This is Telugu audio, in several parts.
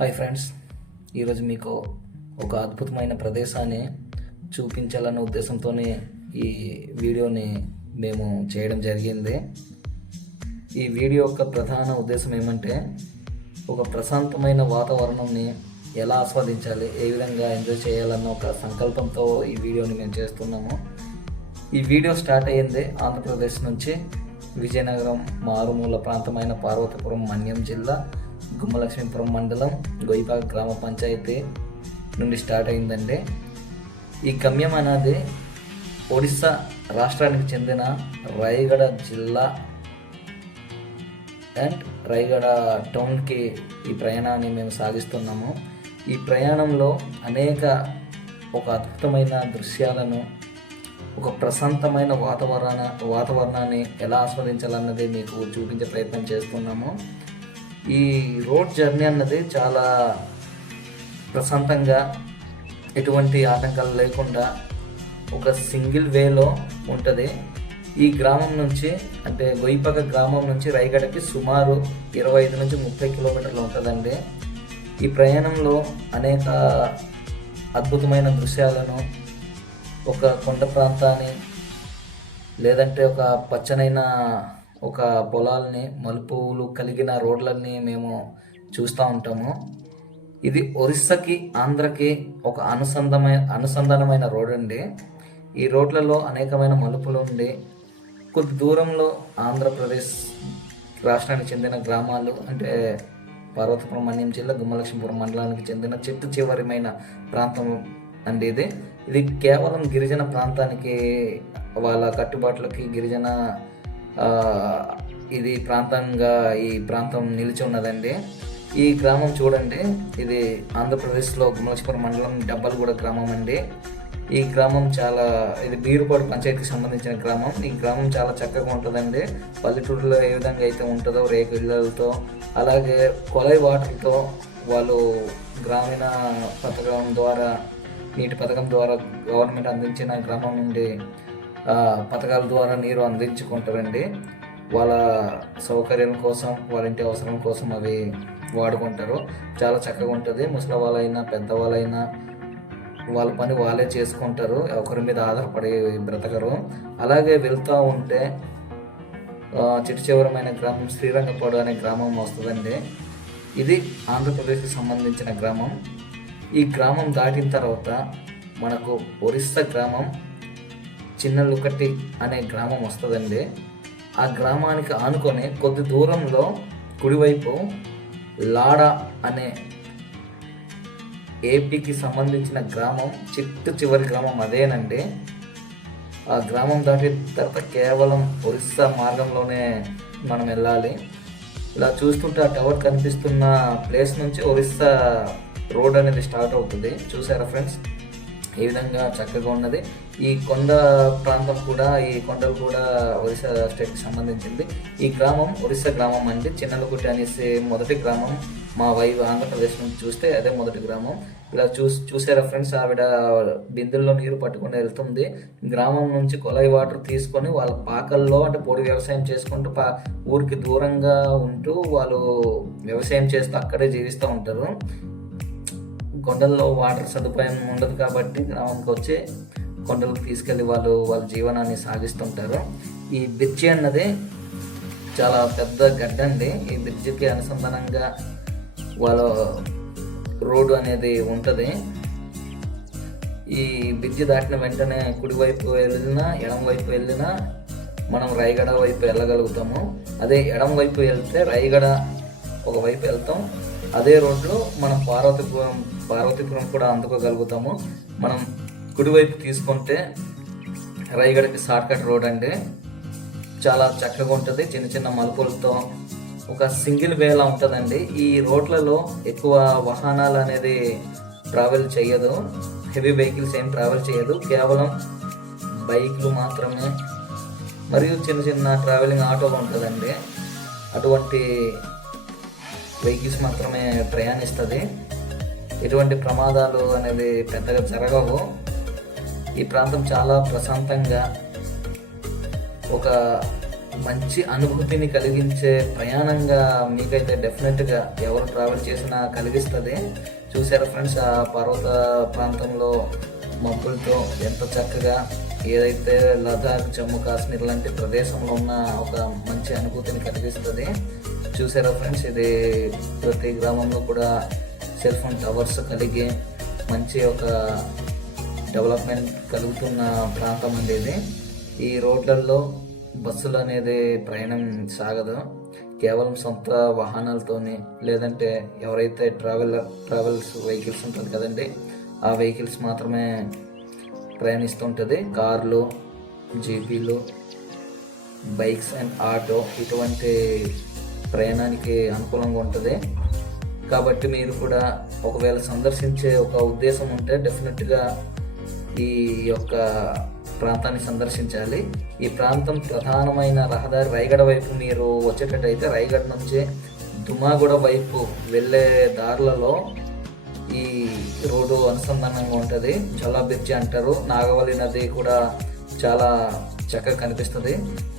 హాయ్ ఫ్రెండ్స్, ఈరోజు మీకు ఒక అద్భుతమైన ప్రదేశాన్ని చూపించాలన్న ఉద్దేశంతోనే ఈ వీడియోని మేము చేయడం జరిగింది. ఈ వీడియో యొక్క ప్రధాన ఉద్దేశం ఏమంటే, ఒక ప్రశాంతమైన వాతావరణంని ఎలా ఆస్వాదించాలి, ఏ విధంగా ఎంజాయ్ చేయాలన్న ఒక సంకల్పంతో ఈ వీడియోని మేము చేస్తున్నాము. ఈ వీడియో స్టార్ట్ అయ్యింది ఆంధ్రప్రదేశ్ నుంచి, విజయనగరం మారుమూల ప్రాంతమైన పార్వతీపురం మన్యం జిల్లా గుమ్మలక్ష్మీపురం మండలం గొయ్యిపాక గ్రామ పంచాయతీ నుండి స్టార్ట్ అయిందండి. ఈ గమ్యం అనేది ఒడిస్సా రాష్ట్రానికి చెందిన రాయగడ జిల్లా అండ్ రాయగడ టౌన్కి ఈ ప్రయాణాన్ని మేము సాగిస్తున్నాము. ఈ ప్రయాణంలో ఒక అద్భుతమైన దృశ్యాలను, ఒక ప్రశాంతమైన వాతావరణాన్ని ఎలా ఆస్వాదించాలన్నది మీకు చూపించే ప్రయత్నం చేస్తున్నాము. ఈ రోడ్ జర్నీ అన్నది చాలా ప్రశాంతంగా, ఎటువంటి ఆటంకాలు లేకుండా ఒక సింగిల్ వేలో ఉంటుంది. ఈ గ్రామం నుంచి, అంటే గొయ్యిపాక గ్రామం నుంచి రాయగడకి సుమారు 25 నుంచి 30 కిలోమీటర్లు ఉంటుందండి. ఈ ప్రయాణంలో అనేక అద్భుతమైన దృశ్యాలను, ఒక కొండ ప్రాంతాన్ని, లేదంటే ఒక పచ్చనైన ఒక పొలాల్ని, మలుపులు కలిగిన రోడ్లన్నీ మేము చూస్తూ ఉంటాము. ఇది ఒరిస్సాకి ఆంధ్రకి ఒక అనుసంధానమైన రోడ్ అండి. ఈ రోడ్లలో అనేకమైన మలుపులు ఉండి, కొద్ది దూరంలో ఆంధ్రప్రదేశ్ రాష్ట్రానికి చెందిన గ్రామాలు, అంటే పార్వతీపురం మన్యం జిల్లా గుమ్మలక్ష్మీపురం మండలానికి చెందిన చివరిమైన ప్రాంతం అండి ఇది కేవలం గిరిజన ప్రాంతానికి, వాళ్ళ కట్టుబాట్లకి గిరిజన ఇది ప్రాంతంగా ఈ ప్రాంతం నిలిచి ఉన్నదండి. ఈ గ్రామం చూడండి, ఇది ఆంధ్రప్రదేశ్లో గుమ్మలక్ష్మీపురం మండలం డబ్బలగూడ గ్రామం అండి. ఈ గ్రామం ఇది బీరుపాడు పంచాయతీకి సంబంధించిన గ్రామం. ఈ గ్రామం చాలా చక్కగా ఉంటుందండి. పల్లెటూరులో ఏ విధంగా అయితే ఉంటుందో రేకు ఇళ్లతో, అలాగే కొలై వాటర్తో వాళ్ళు గ్రామీణ పథకం ద్వారా, నీటి పథకం ద్వారా గవర్నమెంట్ అందించిన గ్రామం నుండి పథకాల ద్వారా నీరు అందించుకుంటారండి. వాళ్ళ సౌకర్యం కోసం, వాళ్ళ ఇంటి అవసరం కోసం అవి వాడుకుంటారు. చాలా చక్కగా ఉంటుంది. ముసలి వాళ్ళైనా పెద్దవాళ్ళైనా వాళ్ళ పని వాళ్ళే చేసుకుంటారు, ఒకరి మీద ఆధారపడి బ్రతకరు. అలాగే వెళ్తూ ఉంటే చివరమైన గ్రామం శ్రీరంగపాడు అనే గ్రామం వస్తుందండి. ఇది ఆంధ్రప్రదేశ్కి సంబంధించిన గ్రామం. ఈ గ్రామం దాటిన తర్వాత మనకు ఒరిస్సా గ్రామం చిన్నలుకట్టి అనే గ్రామం వస్తుందండి. ఆ గ్రామానికి ఆనుకొని కొద్ది దూరంలో కుడివైపు లాడా అనే ఏపీకి సంబంధించిన గ్రామం, చివరి గ్రామం అదేనండి. ఆ గ్రామం దాటిన తర్వాత కేవలం ఒరిస్సా మార్గంలోనే మనం వెళ్ళాలి. ఇలా చూస్తుంటే ఆ టవర్ కనిపిస్తున్న ప్లేస్ నుంచి ఒరిస్సా రోడ్ అనేది స్టార్ట్ అవుతుంది. చూసారా ఫ్రెండ్స్, ఈ విధంగా చక్కగా ఉన్నది. ఈ కొండ ప్రాంతం కూడా, ఈ కొండలు కూడా ఒరిస్సా స్టేట్కి సంబంధించింది. ఈ గ్రామం ఒరిస్సా గ్రామం అండి. చిన్నలకుట్టి అనేసి మొదటి గ్రామం. మా ఆంధ్రప్రదేశ్ నుంచి చూస్తే అదే మొదటి గ్రామం. ఇలా చూసారా ఫ్రెండ్స్, ఆవిడ బిందెల్లో నీరు పట్టుకుని వెళ్తుంది. గ్రామం నుంచి కొలాయి వాటర్ తీసుకొని వాళ్ళ పాకల్లో, అంటే పొడి వ్యవసాయం చేసుకుంటూ ఊరికి దూరంగా ఉంటూ వాళ్ళు వ్యవసాయం చేస్తూ అక్కడే జీవిస్తూ ఉంటారు. కొండల్లో వాటర్ సదుపాయం ఉండదు కాబట్టి గ్రామంకి వచ్చి కొండలకు తీసుకెళ్ళి వాళ్ళ జీవనాన్ని సాగిస్తుంటారు. ఈ బ్రిడ్జి అన్నది చాలా పెద్ద గడ్డ అండి. ఈ బ్రిడ్జికి అనుసంధానంగా వాళ్ళ రోడ్డు అనేది ఉంటుంది. ఈ బ్రిడ్జి దాటిన వెంటనే కుడివైపు వెళ్ళినా, ఎడం వైపు వెళ్ళినా మనం రాయగడ వైపు వెళ్ళగలుగుతాము. అదే ఎడం వైపు వెళ్తే రాయగడ ఒకవైపు వెళ్తాం. అదే రోడ్లో మనం పార్వతీపురం కూడా అందుకోగలుగుతాము. మనం కుడివైపు తీసుకుంటే రాయగడకి షార్ట్కట్ రోడ్ అండి. చాలా చక్కగా ఉంటుంది. చిన్న చిన్న మలుపులతో ఒక సింగిల్ వేలా ఉంటుందండి. ఈ రోడ్లలో ఎక్కువ వాహనాలు అనేది ట్రావెల్ చేయదు, హెవీ వెహికల్స్ ఏం ట్రావెల్ చేయదు. కేవలం బైక్లు మాత్రమే, మరియు చిన్న చిన్న ట్రావెలింగ్ ఆటోలు ఉంటుందండి. అటువంటి వెహికల్స్ మాత్రమే ప్రయాణిస్తుంది. ఎటువంటి ప్రమాదాలు అనేది పెద్దగా జరగవు. ఈ ప్రాంతం చాలా ప్రశాంతంగా, ఒక మంచి అనుభూతిని కలిగించే ప్రయాణంగా మీకైతే డెఫినెట్గా ఎవరు ట్రావెల్ చేసినా కలిగిస్తుంది. చూసారా ఫ్రెండ్స్, ఆ పర్వత ప్రాంతంలో మబ్బులతో ఎంత చక్కగా ఏదైతే లదాఖ్, జమ్మూ కాశ్మీర్ లాంటి ప్రదేశంలో ఉన్న ఒక మంచి అనుభూతిని కలిగిస్తుంది. చూసారా ఫ్రెండ్స్, ఇది ప్రతి గ్రామంలో కూడా సెల్ ఫోన్ టవర్స్ కలిగి మంచి ఒక డెవలప్మెంట్ కలుగుతున్న ప్రాంతం అండి ఇది. ఈ రోడ్లలో బస్సులు అనేది ప్రయాణం సాగదు. కేవలం సొంత వాహనాలతోని, లేదంటే ఎవరైతే ట్రావెల్స్ వెహికల్స్ ఉంటుంది కదండి, ఆ వెహికల్స్ మాత్రమే ప్రయాణిస్తుంటుంది. కార్లు, జీపీలు, బైక్స్ అండ్ ఆటో ఇటువంటి ప్రయాణానికి అనుకూలంగా ఉంటుంది. కాబట్టి మీరు కూడా ఒకవేళ సందర్శించే ఒక ఉద్దేశం ఉంటే డెఫినెట్గా ఈ యొక్క ప్రాంతాన్ని సందర్శించాలి. ఈ ప్రాంతం ప్రధానమైన రహదారి రాయగడ వైపు మీరు వచ్చేటట్టయితే రాయగడ నుంచి దుమాగూడ వైపు వెళ్ళే దారులలో ఈ రోడ్డు అనుసంధానంగా ఉంటుంది. జలా బ్రిడ్జి అంటారు. నాగవల్లి నది కూడా చాలా చక్కగా కనిపిస్తుంది.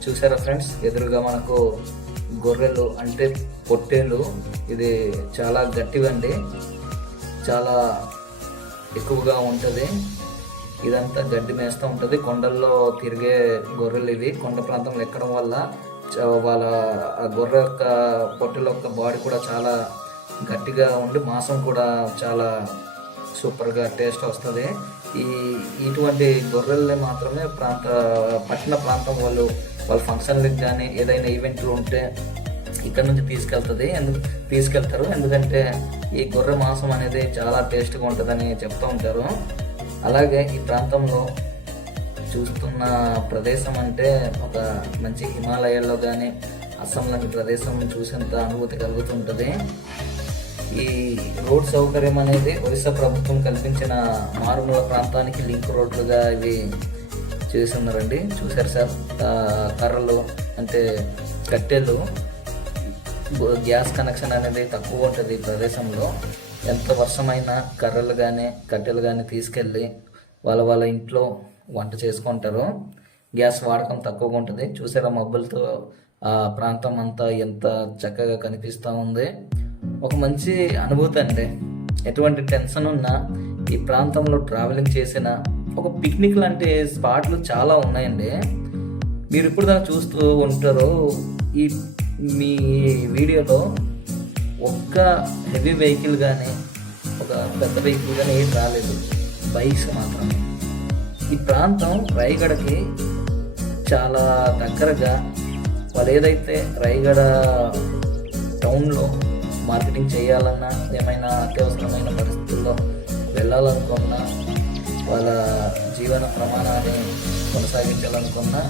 చూసారా ఫ్రెండ్స్, ఎదురుగా మనకు గొర్రెలు అంటే పొట్టేళ్ళు, ఇది చాలా గట్టివండి, చాలా ఎక్కువగా ఉంటుంది. ఇదంతా గడ్డి మేస్తూ ఉంటుంది. కొండల్లో తిరిగే గొర్రెలు ఇవి. కొండ ప్రాంతంలో ఎక్కడం వల్ల వాళ్ళ ఆ గొర్రె యొక్క పొట్టెల యొక్క బాడీ కూడా చాలా గట్టిగా ఉండి మాంసం కూడా చాలా సూపర్గా టేస్ట్ వస్తుంది. ఇటువంటి గొర్రెల్ని మాత్రమే పట్టణ ప్రాంతం వాళ్ళ ఫంక్షన్లకు కానీ ఏదైనా ఈవెంట్లు ఉంటే ఇక్కడ నుంచి తీసుకెళ్తారు. ఎందుకంటే ఈ గొర్రె మాంసం అనేది చాలా టేస్ట్గా ఉంటుందని చెప్తూ ఉంటారు. అలాగే ఈ ప్రాంతంలో చూస్తున్న ప్రదేశం అంటే ఒక మంచి హిమాలయాల్లో కానీ అస్సాం లాంటి ప్రదేశం చూసేంత అనుభూతి కలుగుతుంటుంది. ఈ రోడ్ సౌకర్యం అనేది ఒరిస్సా ప్రభుత్వం కల్పించిన మారుమూల ప్రాంతానికి లింక్ రోడ్లుగా ఇవి చేసి ఉన్నారండి. చూసారు సార్, కర్రలు అంటే కట్టెలు, గ్యాస్ కనెక్షన్ అనేది తక్కువ ఉంటుంది ఈ ప్రదేశంలో. ఎంత వర్షమైనా కర్రలు కానీ కట్టెలు కానీ తీసుకెళ్ళి వాళ్ళ ఇంట్లో వంట చేసుకుంటారు. గ్యాస్ వాడకం తక్కువగా ఉంటుంది. చూసారా మబ్బులతో ఆ ప్రాంతం అంతా ఎంత చక్కగా కనిపిస్తూ ఉంది. ఒక మంచి అనుభూతి అండి. ఎటువంటి టెన్షన్ ఉన్నా ఈ ప్రాంతంలో ట్రావెలింగ్ చేసిన ఒక పిక్నిక్ లాంటి స్పాట్లు చాలా ఉన్నాయండి. మీరు ఇప్పుడు దాకా చూస్తూ ఉంటారు. మీ వీడియోలో ఒక్క హెవీ వెహికల్ కానీ ఒక పెద్ద వెహికల్ కానీ ఏం రాలేదు, బైక్స్ మాత్రమే. ఈ ప్రాంతం రాయగడకి చాలా దగ్గరగా వాళ్ళు ఏదైతే రాయగడ టౌన్లో మార్కెటింగ్ చేయాలన్నా, ఏమైనా అత్యవసరమైన పరిస్థితుల్లో వెళ్ళాలనుకున్నా, వాళ్ళ జీవన ప్రమాణాన్ని కొనసాగించాలనుకున్నా,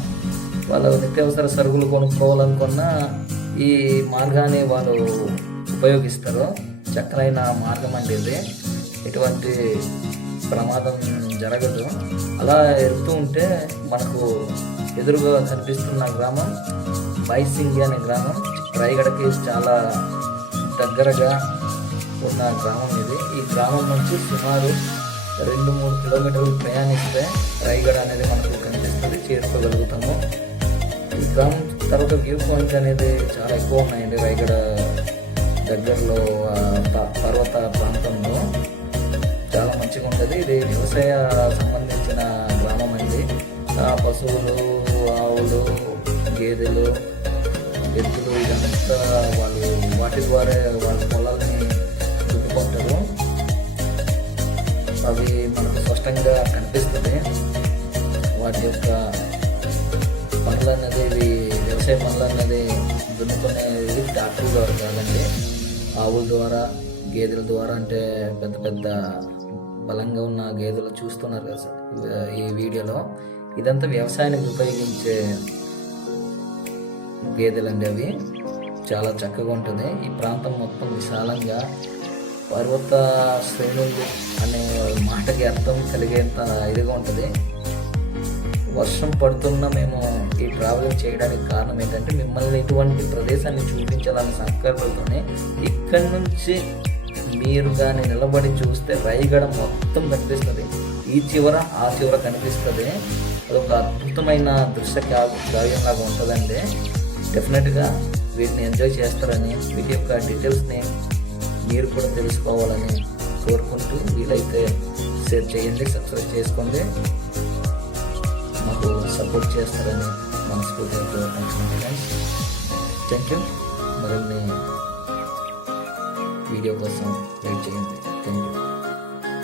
వాళ్ళ నిత్యావసర సరుకులు కొనుక్కోవాలనుకున్నా ఈ మార్గాన్ని వాళ్ళు ఉపయోగిస్తారు. చక్కనైన మార్గం అండి ఇది. ఎటువంటి ప్రమాదం జరగదు. అలా వెళ్తూ ఉంటే మనకు ఎదురుగా కనిపిస్తున్న గ్రామం బైసింగి అనే గ్రామం. రాయగడకి చాలా దగ్గరగా ఉన్న గ్రామం ఇది. ఈ గ్రామం నుంచి సుమారు 2-3 కిలోమీటర్లు ప్రయాణిస్తే రాయగడ అనేది మనకు కనిపిస్తుంది, చేరుకోగలుగుతాము. ఈ గ్రామం తర్వాత వ్యూ పాయింట్ అనేది చాలా ఎక్కువ ఉన్నాయండి రాయగడ దగ్గరలో. పర్వత ప్రాంతంలో చాలా మంచిగా ఉంటుంది. ఇది వ్యవసాయ సంబంధించిన గ్రామం అండి. పశువులు, ఆవులు, గేదెలు, ఎద్దులు ఇదంతా వాటి ద్వారా వాళ్ళ పొలాలని దున్నుకుంటారు. అవి మనకు స్పష్టంగా కనిపిస్తుంది. వాటి యొక్క పనులు అన్నది, ఇవి వ్యవసాయ పనులు అన్నది దున్నుకునేది ట్రాక్టర్ ద్వారా కాదండి, ఆవుల ద్వారా, గేదెల ద్వారా. అంటే పెద్ద పెద్ద బలంగా ఉన్న గేదెలు చూస్తున్నారు కదా సార్ ఈ వీడియోలో. ఇదంతా వ్యవసాయానికి ఉపయోగించే గేదెలండి. అవి చాలా చక్కగా ఉంటుంది. ఈ ప్రాంతం మొత్తం విశాలంగా పర్వత శ్రేణులు అనే మాటకి అర్థం కలిగేంత ఇదిగా ఉంటుంది. వర్షం పడుతున్నా మేము ఈ ట్రావెలింగ్ చేయడానికి కారణం ఏంటంటే మిమ్మల్ని ఇటువంటి ప్రదేశాన్ని చూపించాలనే సంకల్పంతోనే ఇక్కడి నుంచి మీరు కానీ నిలబడి చూస్తే రాయగడ మొత్తం కనిపిస్తుంది. ఈ చివర ఆ చివర కనిపిస్తుంది. అదొక అద్భుతమైన దృశ్య కావ్యంలాగా ఉంటుందండి. డెఫినెట్గా వీటిని ఎంజాయ్ చేస్తారని, వీటి యొక్క డీటెయిల్స్ని మీరు కూడా తెలుసుకోవాలని కోరుకుంటూ, వీలైతే షేర్ చేయండి, సబ్స్క్రైబ్ చేసుకోండి, మాకు సపోర్ట్ చేస్తారని మనస్ఫూర్తిగా కోరుకుంటున్నాను ఫ్రెండ్స్. Thank you. మరిన్ని వీడియో కోసం వెయిట్ చేయండి. Thank you.